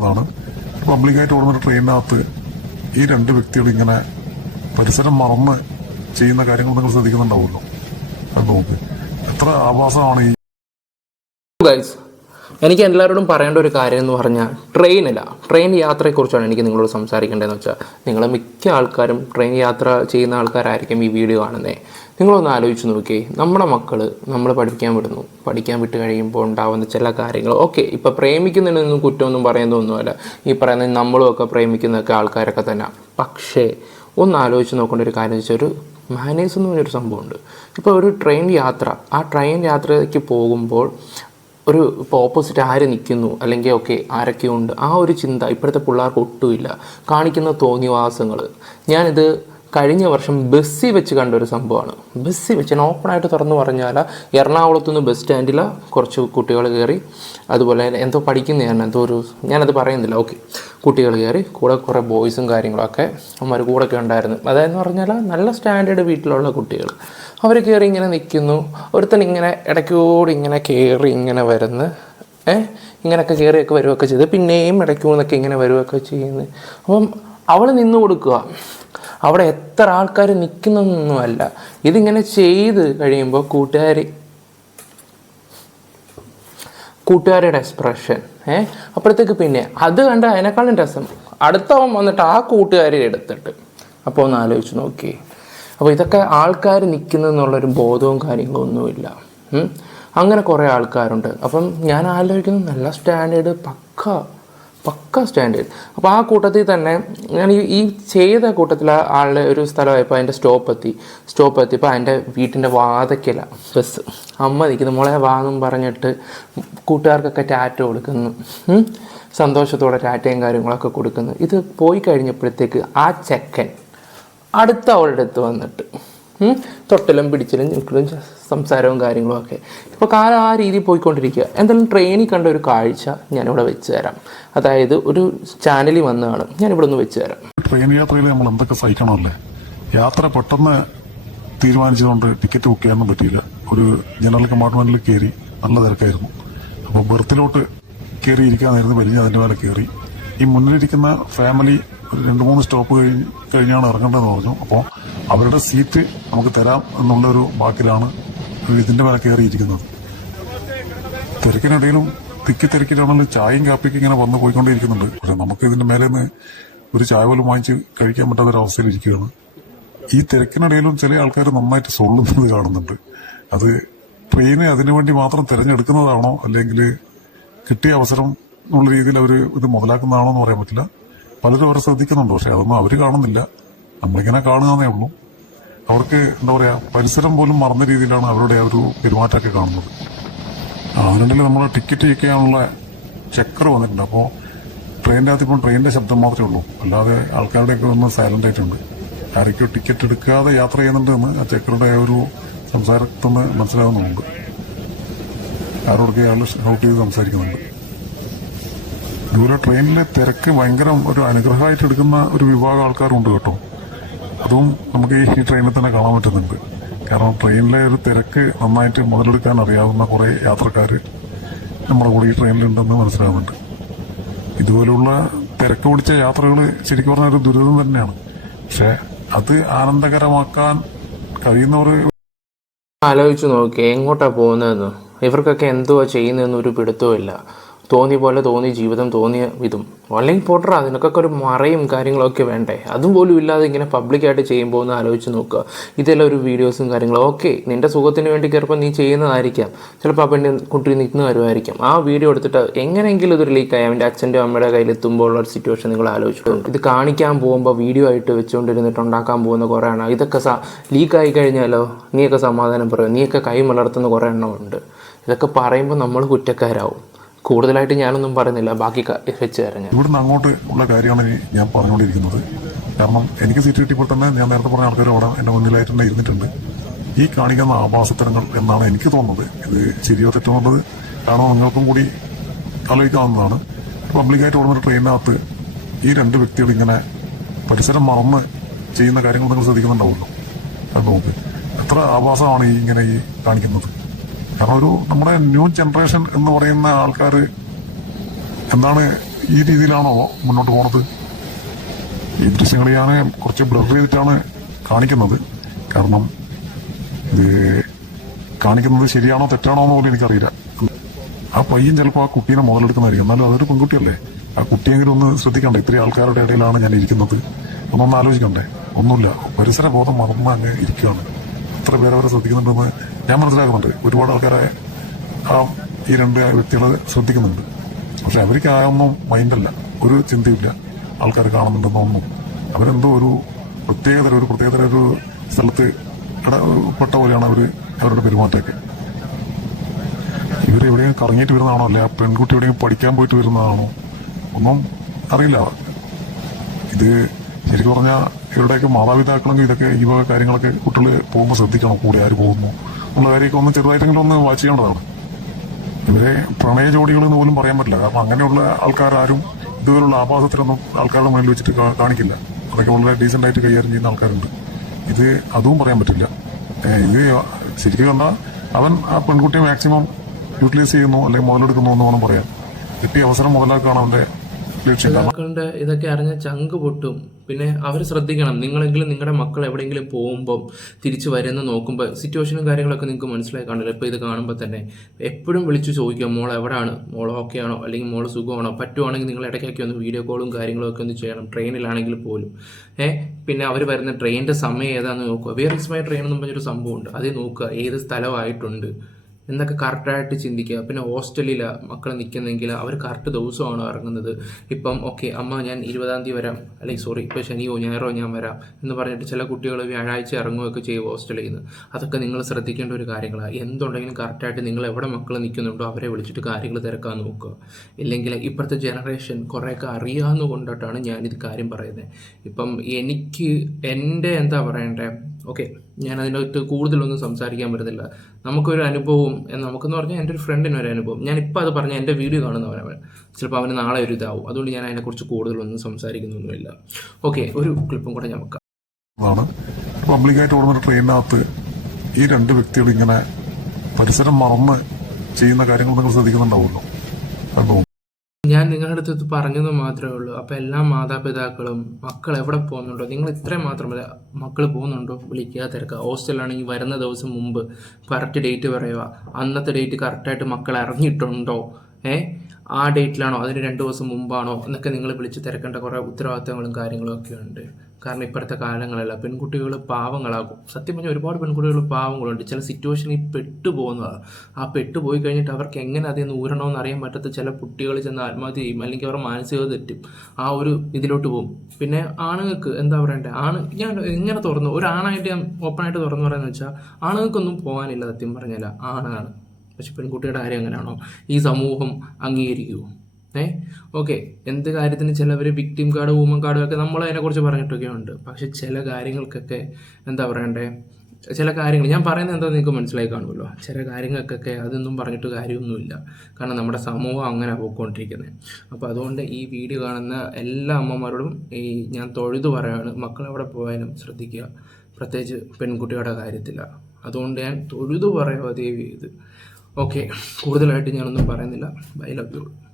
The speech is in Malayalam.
അതാണ് പബ്ലിക്കായിട്ട് ഓടുന്ന ഒരു ട്രെയിനിനകത്ത് ഈ രണ്ട് വ്യക്തികൾ ഇങ്ങനെ പരിസരം മറന്ന് ചെയ്യുന്ന കാര്യങ്ങൾ നിങ്ങൾ ശ്രദ്ധിക്കുന്നുണ്ടാവുമല്ലോ. അത് നോക്ക്. എത്ര ആഭാസമാണ് ഈ എനിക്ക് എല്ലാവരോടും പറയേണ്ട ഒരു കാര്യം എന്ന് പറഞ്ഞാൽ ട്രെയിനല്ല ട്രെയിൻ യാത്രയെക്കുറിച്ചാണ് എനിക്ക് നിങ്ങളോട് സംസാരിക്കേണ്ടതെന്ന് വെച്ചാൽ നിങ്ങൾ മിക്ക ആൾക്കാരും ട്രെയിൻ യാത്ര ചെയ്യുന്ന ആൾക്കാരായിരിക്കും ഈ വീഡിയോ കാണുന്നത് നിങ്ങളൊന്ന് ആലോചിച്ച് നോക്കിയേ നമ്മുടെ മക്കൾ നമ്മൾ പഠിക്കാൻ വിടുന്നു. പഠിക്കാൻ വിട്ട് കഴിയുമ്പോൾ ഉണ്ടാവുന്ന ചില കാര്യങ്ങൾ ഓക്കെ ഇപ്പോൾ പ്രേമിക്കുന്നതിനൊന്നും കുറ്റമൊന്നും പറയുന്നതൊന്നുമല്ല ഈ പറയുന്ന നമ്മളുമൊക്കെ പ്രേമിക്കുന്നൊക്കെ ആൾക്കാരൊക്കെ തന്നെ. പക്ഷേ ഒന്ന് ആലോചിച്ച് നോക്കേണ്ട ഒരു കാര്യം വെച്ചാൽ ഒരു മാനേഴ്സ് എന്ന് പറഞ്ഞൊരു സംഭവമുണ്ട്. ഇപ്പോൾ ഒരു ട്രെയിൻ യാത്ര ആ ട്രെയിൻ യാത്രയ്ക്ക് പോകുമ്പോൾ ഒരു ഇപ്പോൾ ഓപ്പോസിറ്റ് ആര് നിൽക്കുന്നു അല്ലെങ്കിൽ ഓക്കെ ആരൊക്കെയുണ്ട് ആ ഒരു ചിന്ത ഇപ്പോഴത്തെ പിള്ളേർക്ക് ഒട്ടുമില്ല. കാണിക്കുന്ന തോന്നിവാസങ്ങൾ ഞാനിത് കഴിഞ്ഞ വർഷം ബസ്സിൽ വെച്ച് കണ്ട ഒരു സംഭവമാണ്. ബസ്സിൽ വെച്ച് ഞാൻ ഓപ്പണായിട്ട് തുറന്നു പറഞ്ഞാൽ എറണാകുളത്ത് നിന്ന് ബസ് സ്റ്റാൻഡിൽ കുറച്ച് കുട്ടികൾ കയറി അതുപോലെ എന്തോ പഠിക്കുന്നതാണ് എന്തോ ഒരു ഞാനത് പറയുന്നില്ല. ഓക്കെ കുട്ടികൾ കയറി കൂടെ കുറേ ബോയ്സും കാര്യങ്ങളൊക്കെ അവന്മാർ ഒക്കെ ഉണ്ടായിരുന്നു. അതായത് പറഞ്ഞാൽ നല്ല സ്റ്റാൻഡേർഡ് വീട്ടിലുള്ള കുട്ടികൾ അവർ കയറി ഇങ്ങനെ നിൽക്കുന്നു ഒരുത്തൻ ഇങ്ങനെ ഇടയ്ക്കൂടി ഇങ്ങനെ കയറി ഇങ്ങനെ വരുന്നു. ഏ? ഇങ്ങനെയൊക്കെ കയറിയൊക്കെ വരുവൊക്കെ ചെയ്ത്. പിന്നെയും ഇടയ്ക്കൂന്നൊക്കെ ഇങ്ങനെ വരുവൊക്കെ ചെയ്യുന്നു. അപ്പം അവൾ നിന്ന് കൊടുക്കുക അവിടെ എത്ര ആൾക്കാർ നിൽക്കുന്നൊന്നുമല്ല ഇതിങ്ങനെ ചെയ്ത് കഴിയുമ്പോൾ കൂട്ടുകാർ കൂട്ടുകാരുടെ എക്സ്പ്രഷൻ ഏ? അപ്പോഴത്തേക്ക് പിന്നെ അത് കണ്ട അതിനേക്കാളും രസം. അടുത്തവൻ വന്നിട്ട് ആ കൂട്ടുകാരെ എടുത്തിട്ട്. അപ്പോൾ ഒന്ന് ആലോചിച്ച് നോക്കി അപ്പോൾ ഇതൊക്കെ ആൾക്കാർ നിൽക്കുന്നതെന്നുള്ളൊരു ബോധവും കാര്യങ്ങളും ഒന്നുമില്ല. അങ്ങനെ കുറേ ആൾക്കാരുണ്ട്. അപ്പം ഞാൻ ആലോചിക്കുന്നത് നല്ല സ്റ്റാൻഡേർഡ് പക്ക. പക്ക സ്റ്റാൻഡേർഡ് അപ്പോൾ ആ കൂട്ടത്തിൽ തന്നെ ഞാൻ ഈ ചെയ്ത കൂട്ടത്തിൽ ആളുടെ ഒരു സ്ഥലമായപ്പോൾ അതിന്റെ സ്റ്റോപ്പ് എത്തി. സ്റ്റോപ്പ് എത്തിയപ്പോൾ അതിന്റെ വീട്ടിന്റെ വാതക്കല ബസ്. അമ്മ നിൽക്കുന്നു മോളെ വാങ്ങും പറഞ്ഞിട്ട് കൂട്ടുകാർക്കൊക്കെ ടാറ്റ കൊടുക്കുന്നു. സന്തോഷത്തോടെ ടാറ്റയും കാര്യങ്ങളൊക്കെ കൊടുക്കുന്നു. ഇത് പോയി കഴിഞ്ഞപ്പോഴത്തേക്ക് ആ ചെക്കൻ അടുത്ത അവളുടെ അടുത്ത് വന്നിട്ട് തൊട്ടലും പിടിച്ചിലും നിൽക്കലും സംസാരവും കാര്യങ്ങളും ഒക്കെ. ഇപ്പോൾ കാലം ആ രീതിയിൽ പോയിക്കൊണ്ടിരിക്കുക. എന്തായാലും ട്രെയിനിൽ കണ്ട ഒരു കാഴ്ച ഞാനിവിടെ വെച്ച് തരാം. അതായത് ഒരു ചാനലിൽ വന്നതാണ്. ഞാനിവിടെ ഒന്ന് വെച്ച് തരാം. ട്രെയിൻ യാത്രയിൽ നമ്മൾ എന്തൊക്കെ സഹിക്കണമല്ലേ യാത്ര പെട്ടെന്ന് തീരുമാനിച്ചതുകൊണ്ട് ടിക്കറ്റ് ബുക്ക് ചെയ്യാനൊന്നും പറ്റിയില്ല. ഒരു ജനറൽ കമ്പാർട്ട്മെന്റിൽ കയറി നല്ല തിരക്കായിരുന്നു. അപ്പോൾ ബെർത്തിലോട്ട് കയറി ഇരിക്കാനായിരുന്നു വലിയ അതിന്റെ മേലെ കയറി. ഈ മുന്നിലിരിക്കുന്ന ഫാമിലി ഒരു രണ്ട് മൂന്ന് സ്റ്റോപ്പ് കഴിഞ്ഞ് കഴിഞ്ഞാണ് ഇറങ്ങേണ്ടതെന്ന് പറഞ്ഞു. അപ്പോൾ അവരുടെ സീറ്റ് നമുക്ക് തരാം എന്നുള്ളൊരു വാക്കിലാണ് ഇതിന്റെ മേലെ കയറിയിരിക്കുന്നത്. തിരക്കിനിടയിലും തിക്കി തിരക്കിലാണെങ്കിലും ചായയും കാപ്പിയൊക്കെ ഇങ്ങനെ വന്നു പോയിക്കൊണ്ടേയിരിക്കുന്നുണ്ട്. പക്ഷെ നമുക്ക് ഇതിന്റെ മേലെ നിന്ന് ഒരു ചായ പോലും വാങ്ങിച്ച് കഴിക്കാൻ പറ്റാത്ത ഒരു അവസ്ഥയിൽ ഇരിക്കുകയാണ്. ഈ തിരക്കിനിടയിലും ചില ആൾക്കാർ നന്നായിട്ട് സൊള്ളുന്നത് കാണുന്നുണ്ട്. അത് ട്രെയിന് അതിനുവേണ്ടി മാത്രം തിരഞ്ഞെടുക്കുന്നതാണോ അല്ലെങ്കിൽ കിട്ടിയ അവസരം എന്നുള്ള രീതിയിൽ അവർ ഇത് മുതലാക്കുന്നതാണോ എന്ന് പറയാൻ പറ്റില്ല. പലരും അവരെ ശ്രദ്ധിക്കുന്നുണ്ട്. പക്ഷെ അതൊന്നും അവർ കാണുന്നില്ല. നമ്മളിങ്ങനെ കാണുകയെന്നേ ഉള്ളൂ. അവർക്ക് എന്താ പറയാ പരിസരം പോലും മറന്ന രീതിയിലാണ് അവരുടെ ആ ഒരു പെരുമാറ്റമൊക്കെ കാണുന്നത്. അതിനുണ്ടെങ്കിൽ നമ്മൾ ടിക്കറ്റ് ചെയ്യാനുള്ള ചെക്കർ വന്നിട്ടുണ്ട്. അപ്പോൾ ട്രെയിനിന്റെ അകത്ത് ഇപ്പം ട്രെയിനിന്റെ ശബ്ദം മാത്രമേ ഉള്ളൂ. അല്ലാതെ ആൾക്കാരുടെയൊക്കെ ഒന്ന് സൈലന്റ് ആയിട്ടുണ്ട്. ആരൊക്കെയോ ടിക്കറ്റ് എടുക്കാതെ യാത്ര ചെയ്യുന്നുണ്ട് എന്ന് ആ ചെക്കറുടെ ഒരു സംസാരത്തിൽ നിന്ന് മനസ്സിലാകുന്നുണ്ട് ആരോടൊക്കെ അയാൾ ഷൗട്ട് ചെയ്ത് സംസാരിക്കുന്നുണ്ട്. ഇതുപോലെ ട്രെയിനിലെ തിരക്ക് ഭയങ്കര ഒരു അനുഗ്രഹമായിട്ട് എടുക്കുന്ന ഒരു വിഭാഗം ആൾക്കാരുണ്ട് കേട്ടോ. അതും നമുക്ക് ഈ ട്രെയിനിൽ തന്നെ കാണാൻ പറ്റുന്നുണ്ട്. കാരണം ട്രെയിനിലെ ഒരു തിരക്ക് നന്നായിട്ട് മുതലെടുക്കാൻ അറിയാവുന്ന കുറേ യാത്രക്കാർ നമ്മുടെ കൂടെ ഈ ട്രെയിനിലുണ്ടെന്ന് മനസ്സിലാവുന്നുണ്ട്. ഇതുപോലുള്ള തിരക്ക് പിടിച്ച യാത്രകൾ ശരിക്കും പറഞ്ഞ ഒരു ദുരിതം തന്നെയാണ്. പക്ഷെ അത് ആനന്ദകരമാക്കാൻ കഴിയുന്നവർ ആലോചിച്ചു നോക്കി എങ്ങോട്ടാ പോകുന്നതെന്ന്? ഇവർക്കൊക്കെ എന്തുവാ ചെയ്യുന്നതെന്ന് ഒരു പിടുത്തവും തോന്നിയ പോലെ തോന്നിയ ജീവിതം തോന്നിയ വിധം. അല്ലെങ്കിൽ പോട്ടർ അതിനൊക്കെ ഒരു മറയും കാര്യങ്ങളൊക്കെ വേണ്ടേ? അതും പോലും ഇല്ലാതെ ഇങ്ങനെ പബ്ലിക്കായിട്ട് ചെയ്യുമ്പോൾ ഒന്ന് ആലോചിച്ച് നോക്കുക. ഇതെല്ലാം ഒരു വീഡിയോസും കാര്യങ്ങളും. ഓക്കെ നിന്റെ സുഖത്തിന് വേണ്ടി ചിലപ്പോൾ നീ ചെയ്യുന്നതായിരിക്കാം. ചിലപ്പോൾ ആ പെണ്ണ് കുട്ടി നിൽക്കുന്ന ആ വീഡിയോ എടുത്തിട്ട് എങ്ങനെയെങ്കിലും ഇതൊരു ലീക്കായി അവന്റെ അച്ഛന്റെ അമ്മയുടെ ഉള്ള ഒരു സിറ്റുവേഷൻ നിങ്ങൾ ആലോചിച്ചിട്ടുണ്ട് ഇത് കാണിക്കാൻ പോകുമ്പോൾ വീഡിയോ ആയിട്ട് വെച്ചുകൊണ്ടിരുന്നിട്ട് ഉണ്ടാക്കാൻ പോകുന്ന കുറേ എണ്ണം. ഇതൊക്കെ സ ലീക്കായി കഴിഞ്ഞാലോ? നീയൊക്കെ സമാധാനം പറയും? നീയൊക്കെ കൈ മലർത്തുന്ന കുറേ എണ്ണമുണ്ട്. ഇതൊക്കെ പറയുമ്പോൾ നമ്മൾ കുറ്റക്കാരാവും. കൂടുതലായിട്ട് ഞാനൊന്നും പറയുന്നില്ല. ബാക്കി വെച്ച് തരാം ഇവിടുന്ന് അങ്ങോട്ട് ഉള്ള കാര്യമാണ് ഞാൻ പറഞ്ഞുകൊണ്ടിരിക്കുന്നത്. കാരണം എനിക്ക് സീറ്റ് കിട്ടിയപ്പോൾ തന്നെ ഞാൻ നേരത്തെ പറഞ്ഞ ആൾക്കാർ അവിടെ എന്റെ മുന്നിലായിട്ട് തന്നെ ഇരുന്നിട്ടുണ്ട്. ഈ കാണിക്കുന്ന ആഭാസത്തരങ്ങൾ എന്നാണ് എനിക്ക് തോന്നുന്നത്. ഇത് ശരിയോ തെറ്റോ എന്നുള്ളത് കാരണം നിങ്ങൾക്കും കൂടി ആലോചിക്കാവുന്നതാണ്. പബ്ലിക്കായിട്ട് ഓടുന്ന ട്രെയിനിനകത്ത് ഈ രണ്ട് വ്യക്തികൾ ഇങ്ങനെ പരിസരം മറന്ന് ചെയ്യുന്ന കാര്യങ്ങൾ നിങ്ങൾ ശ്രദ്ധിക്കുന്നുണ്ടാവുമല്ലോ. അത് നോക്ക്. എത്ര ആഭാസമാണ് ഈ ഇങ്ങനെ ഈ കാണിക്കുന്നത്. കാരണം ഒരു നമ്മുടെ ന്യൂ ജനറേഷൻ എന്ന് പറയുന്ന ആൾക്കാർ എന്താണ് ഈ രീതിയിലാണോ മുന്നോട്ട് പോണത്? ഈ ദൃശ്യങ്ങൾ ഞാൻ കുറച്ച് ബ്ലർ ചെയ്തിട്ടാണ് കാണിക്കുന്നത്. കാരണം ഇത് കാണിക്കുന്നത് ശരിയാണോ തെറ്റാണോ എന്ന് പോലും എനിക്കറിയില്ല. ആ പയ്യൻ ചിലപ്പോൾ ആ കുട്ടീനെ മുതലെടുക്കുന്നതായിരിക്കും. എന്നാലും അതൊരു പെൺകുട്ടിയല്ലേ. ആ കുട്ടിയെങ്കിലും ഒന്ന് ശ്രദ്ധിക്കണ്ടേ? ഇത്രയും ആൾക്കാരുടെ ഇടയിലാണ് ഞാൻ ഇരിക്കുന്നത്. ഒന്നൊന്ന് ആലോചിക്കണ്ടേ? ഒന്നുമില്ല. പരിസര ബോധം മറന്ന് അങ്ങ് ഇരിക്കുകയാണ്. എത്ര പേരവരെ ശ്രദ്ധിക്കുന്നുണ്ടെന്ന് ഞാൻ മനസ്സിലാക്കുന്നുണ്ട്. ഒരുപാട് ആൾക്കാരെ ആ ഈ രണ്ട് വ്യക്തികളെ ശ്രദ്ധിക്കുന്നുണ്ട്. പക്ഷെ അവർക്ക് ആ ഒന്നും മൈൻഡല്ല ഒരു ചിന്തയില്ല ആൾക്കാർ കാണുന്നുണ്ടെന്നൊന്നും. അവരെന്തോ ഒരു പ്രത്യേകതര ഒരു പ്രത്യേകതര ഒരു സ്ഥലത്ത് ഇടപെട്ട പോലെയാണ് അവർ അവരുടെ പെരുമാറ്റമൊക്കെ. ഇവരെവിടെയും കറങ്ങിയിട്ട് വരുന്നതാണോ? അല്ലെ ആ പെൺകുട്ടി എവിടെയും പഠിക്കാൻ പോയിട്ട് വരുന്നതാണോ? ഒന്നും അറിയില്ല. ഇത് ശരിക്കും പറഞ്ഞാൽ ഇവരുടെയൊക്കെ മാതാപിതാക്കളെങ്കിൽ ഇതൊക്കെ ഈ വക കാര്യങ്ങളൊക്കെ കുട്ടികൾ പോകുമ്പോൾ ശ്രദ്ധിക്കണം. കൂടെ ആര് പോകുന്നു? എന്നുള്ള കാര്യമൊക്കെ ഒന്ന് ചെറുതായിട്ടെങ്കിലും ഒന്ന് വാച്ച് ചെയ്യേണ്ടതാണ് ഇവരെ പ്രണയ ജോഡികൾ എന്ന് പോലും പറയാൻ പറ്റില്ല. കാരണം അങ്ങനെയുള്ള ആൾക്കാരും ഇതുപോലുള്ള ആഭാസത്തിലൊന്നും ആൾക്കാരുടെ മുന്നിൽ വെച്ചിട്ട് കാണിക്കില്ല. അതൊക്കെ വളരെ ഡീസന്റ് ആയിട്ട് കൈകാര്യം ചെയ്യുന്ന ആൾക്കാരുണ്ട്. ഇത് അതും പറയാൻ പറ്റില്ല. ഇത് ശരിക്കും കണ്ടാൽ അവൻ ആ പെൺകുട്ടിയെ മാക്സിമം യൂട്ടിലൈസ് ചെയ്യുന്നു അല്ലെങ്കിൽ മുതലെടുക്കുന്നു എന്ന് വേണം പറയാം കിട്ടിയ അവസരം മുതലാക്കുകയാണ് കാരണം മക്കളുടെ ഇതൊക്കെ അറിഞ്ഞ ചങ്ക് പൊട്ടും. പിന്നെ അവർ ശ്രദ്ധിക്കണം. നിങ്ങളെങ്കിലും നിങ്ങളുടെ മക്കൾ എവിടെയെങ്കിലും പോകുമ്പം തിരിച്ചു വരുന്ന നോക്കുമ്പോൾ സിറ്റുവേഷനും കാര്യങ്ങളൊക്കെ നിങ്ങൾക്ക് മനസ്സിലായി കാണില്ല ഇപ്പോൾ ഇത് കാണുമ്പോൾ തന്നെ എപ്പോഴും വിളിച്ചു ചോദിക്കുക മോൾ എവിടെയാണ് മോൾ ഓക്കെ ആണോ? അല്ലെങ്കിൽ മോൾ സുഖമാണോ? പറ്റുവാണെങ്കിൽ നിങ്ങൾ ഇടയ്ക്കൊക്കെ ഒന്ന് വീഡിയോ കോളും കാര്യങ്ങളൊക്കെ ഒന്ന് ചെയ്യണം. ട്രെയിനിലാണെങ്കിൽ പോലും. ഏഹ് പിന്നെ അവർ വരുന്ന ട്രെയിനിന്റെ സമയം ഏതാണെന്ന് നോക്കുക. വേർ ഇസ് മൈ ട്രെയിൻ എന്ന് പറഞ്ഞൊരു സംഭവമുണ്ട്. അത് നോക്കുക. ഏത് സ്ഥലമായിട്ടുണ്ട്? എന്നൊക്കെ കറക്റ്റായിട്ട് ചിന്തിക്കുക. പിന്നെ ഹോസ്റ്റലിലാണ് മക്കൾ നിൽക്കുന്നെങ്കിൽ അവർ കറക്റ്റ് ദിവസമാണ് ഇറങ്ങുന്നത്? ഇപ്പം ഓക്കെ അമ്മ ഞാൻ ഇരുപതാം തീയതി വരാം. അല്ലെങ്കിൽ സോറി ഇപ്പോൾ ശനിയോ ഞായറോ ഞാൻ വരാം. എന്ന് പറഞ്ഞിട്ട് ചില കുട്ടികൾ വ്യാഴാഴ്ച ഇറങ്ങുകയൊക്കെ ചെയ്യും ഹോസ്റ്റലിൽ നിന്ന്. അതൊക്കെ നിങ്ങൾ ശ്രദ്ധിക്കേണ്ട ഒരു കാര്യങ്ങളാണ് എന്തുണ്ടെങ്കിലും കറക്റ്റായിട്ട് നിങ്ങൾ എവിടെ മക്കൾ നിൽക്കുന്നുണ്ടോ അവരെ വിളിച്ചിട്ട് കാര്യങ്ങൾ തിരക്കാൻ നോക്കുക. ഇല്ലെങ്കിൽ ഇപ്പോഴത്തെ ജനറേഷൻ കുറേയൊക്കെ അറിയാവുന്ന കൊണ്ടിട്ടാണ് ഞാനിത് കാര്യം പറയുന്നത്. ഇപ്പം എനിക്ക് എന്റെ എന്താ പറയണ്ടേ? ഓക്കെ ഞാൻ അതിനകത്ത് കൂടുതലൊന്നും സംസാരിക്കാൻ പറ്റുന്നില്ല നമുക്കൊരു അനുഭവം നമുക്കെന്ന് പറഞ്ഞാൽ എന്റെ ഒരു ഫ്രണ്ടിന് ഒരു അനുഭവം. ഞാൻ ഇപ്പോൾ അത് പറഞ്ഞ എന്റെ വീഡിയോ കാണുന്നവനവൻ ചിലപ്പോൾ അവന് നാളെ ഒരു ഇതാവും. അതുകൊണ്ട് ഞാൻ അതിനെക്കുറിച്ച് കൂടുതലൊന്നും സംസാരിക്കുന്നൊന്നുമില്ല. ഓക്കെ ഒരു ക്ലിപ്പും കൂടെ ഞാൻ വെക്കാം. പബ്ലിക്കായിട്ട് ഓടുന്ന ട്രെയിനിനകത്ത് ഈ രണ്ട് വ്യക്തികൾ ഇങ്ങനെ പരിസരം മറന്ന് ചെയ്യുന്ന കാര്യങ്ങൾ നിങ്ങൾ ശ്രദ്ധിക്കുന്നുണ്ടാവുമല്ലോ. അത് ഞാൻ നിങ്ങളുടെ അടുത്ത് പറഞ്ഞത് മാത്രമേ ഉള്ളൂ. അപ്പോൾ എല്ലാ മാതാപിതാക്കളും മക്കൾ എവിടെ പോകുന്നുണ്ടോ? നിങ്ങൾ ഇത്രയും മാത്രമല്ല മക്കൾ പോകുന്നുണ്ടോ? വിളിക്കുക തിരക്കുക. ഹോസ്റ്റലാണെങ്കിൽ വരുന്ന ദിവസം മുമ്പ് കറക്റ്റ് ഡേറ്റ് പറയുക. അന്നത്തെ ഡേറ്റ് കറക്റ്റായിട്ട് മക്കൾ ഇറങ്ങിയിട്ടുണ്ടോ ഏ? ആ ഡേറ്റിലാണോ അതിന് രണ്ട് ദിവസം മുമ്പാണോ? എന്നൊക്കെ നിങ്ങൾ വിളിച്ച് തിരക്കേണ്ട കുറേ ഉത്തരവാദിത്തങ്ങളും കാര്യങ്ങളും ഒക്കെ ഉണ്ട്. കാരണം ഇപ്പോഴത്തെ കാലങ്ങളല്ല. പെൺകുട്ടികൾ പാവങ്ങളാകും. സത്യം പറഞ്ഞാൽ ഒരുപാട് പെൺകുട്ടികൾ പാവങ്ങളുണ്ട്. ചില സിറ്റുവേഷനിൽ പെട്ടുപോകുന്നതാണ് ആ പെട്ടുപോയി കഴിഞ്ഞിട്ട് അവർക്ക് എങ്ങനെ അതിൽ നിന്ന് ഊരണമെന്ന് അറിയാൻ പറ്റാത്ത ചില കുട്ടികൾ ചെന്ന് ആത്മഹത്യ ചെയ്യും. അല്ലെങ്കിൽ അവരുടെ മാനസികത തെറ്റും. ആ ഒരു ഇതിലോട്ട് പോകും. പിന്നെ ആണുങ്ങൾക്ക് എന്താ പറയണ്ടേ? ആണ് ഞാൻ എങ്ങനെ തുറന്നു? ഒരു ആണായിട്ട് ഞാൻ ഓപ്പണായിട്ട് തുറന്നു പറയാന്ന് വെച്ചാൽ ആണുങ്ങൾക്കൊന്നും പോകാനില്ല സത്യം പറഞ്ഞാൽ ആണാണ്. പക്ഷെ പെൺകുട്ടിയുടെ കാര്യം എങ്ങനെയാണോ ഈ സമൂഹം അംഗീകരിക്കുമോ ഏ? ഓക്കെ. എന്ത് കാര്യത്തിന് ചിലവർ വിക്ടിം കാർഡ് വുമൻ കാർഡും ഒക്കെ നമ്മൾ അതിനെക്കുറിച്ച് പറഞ്ഞിട്ടൊക്കെ ഉണ്ട് പക്ഷെ ചില കാര്യങ്ങൾക്കൊക്കെ എന്താ പറയണ്ടേ? ചില കാര്യങ്ങൾ ഞാൻ പറയുന്നത് എന്താ നിങ്ങൾക്ക് മനസ്സിലായി കാണുമല്ലോ. ചില കാര്യങ്ങൾക്കൊക്കെ അതൊന്നും പറഞ്ഞിട്ട് കാര്യമൊന്നുമില്ല. കാരണം നമ്മുടെ സമൂഹം അങ്ങനെ പോയിക്കൊണ്ടിരിക്കുന്നത് അപ്പോൾ അതുകൊണ്ട് ഈ വീഡിയോ കാണുന്ന എല്ലാ അമ്മമാരോടും ഈ ഞാൻ തൊഴുതു പറയാണ് മക്കൾ എവിടെ പോയാലും ശ്രദ്ധിക്കുക. പ്രത്യേകിച്ച് പെൺകുട്ടികളുടെ കാര്യത്തിൽ അതുകൊണ്ട് ഞാൻ തൊഴുതു പറയുക ദേവി ഇത്. ഓക്കെ. കൂടുതലായിട്ട് ഞാനൊന്നും പറയുന്നില്ല. Bye love you.